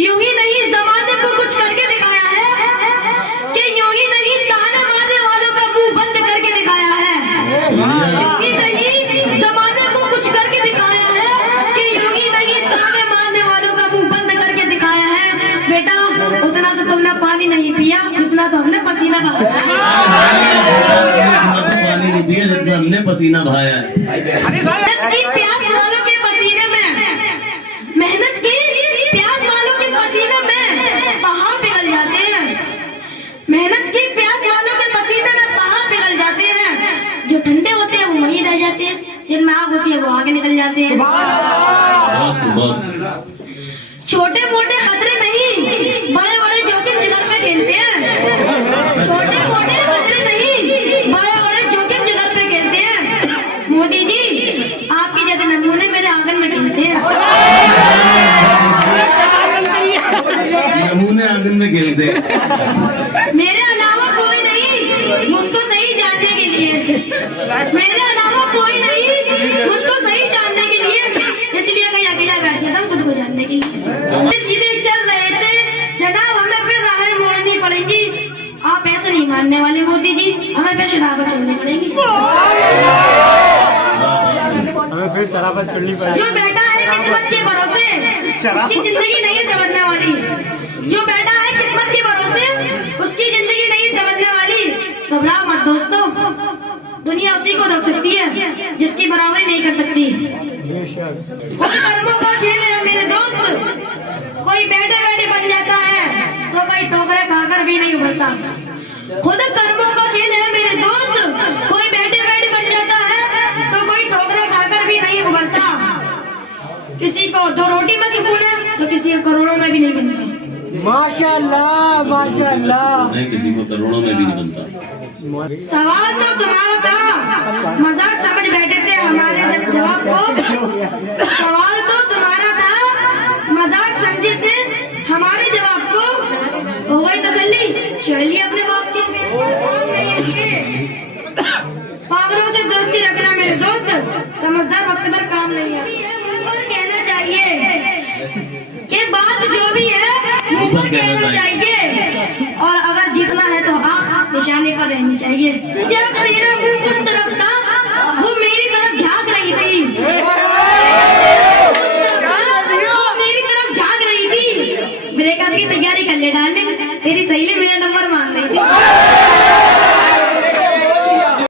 यूं ही नहीं जमाने को कुछ करके दिखाया है कि यूं ही नहीं ताने मारने वालों का मुंह बंद करके दिखाया है। यूं ही नहीं जमाने को कुछ करके दिखाया है कि यूं ही नहीं ताने मारने वालों का मुंह बंद करके दिखाया है। बेटा उतना तो तुमने पानी नहीं पिया जितना तो हमने पसीना बहाया है। पानी नहीं पिया जितना हमने पसीना बहाया है। प्यास वालों के पसीने में, मेहनत की प्यास वालों के पसीने में पहाड़ पिघल जाते हैं। मेहनत की प्यास वालों के पसीने में पहाड़ पिघल जाते हैं। जो ठंडे होते हैं वो वहीं रह जाते हैं, जिनमें आग होती है वो आगे निकल जाते हैं। छोटे मोटे खतरे नहीं बड़े बड़े जोखिम जिगर पे खेलते हैं। छोटे मोटे खतरे नहीं बड़े बड़े जोखिम जिगर पे खेलते हैं। मोदी जी आपके जैसे नमूने मेरे आंगन में खेलते हैं। नमूने आंगन में खेलते हैं। मेरे अलावा कोई नहीं मुझको सही जानने के लिए, मेरे अलावा कोई नहीं मुझको सही जानने के लिए, इसलिए कहीं अकेला बैठ जाता हूँ खुद को जानने के लिए। सीधे चल रहे थे जनाब, हमें फिर राहें मोड़नी पड़ेंगी। आप ऐसे नहीं मानने वाले मोदी जी, हमें फिर शराबत छोड़नी पड़ेगी। हमें फिर शराबत छोड़नी पड़ेगी। जो बैठा है किस्मत के भरोसे उसकी जिंदगी नहीं समझने वाली। जो बैठा है किस्मत के भरोसे उसकी जिंदगी नहीं समझने वाली। घबराओ मत दोस्तों, दुनिया उसी को रोक सकती है जिसकी बराबरी नहीं कर सकती। खुद कर्मों का खेल है मेरे दोस्त, कोई बैठे बैठे बन जाता है तो कोई ठोकरे खाकर भी नहीं उभरता। खुद कर्मों का खेल है मेरे दोस्त, कोई बैठे बैठे बन जाता है तो कोई ठोकरे खाकर भी नहीं उभरता। किसी को 2 रोटी में सुकून है तो किसी को करोड़ों में भी नहीं बनता। माशाअल्लाह माशाअल्लाह। नहीं, किसी को करोड़ों में भी नहीं बनता। सवाल तो तुम्हारा था, मजाक समझ बैठे थे हमारे जवाब को। सवाल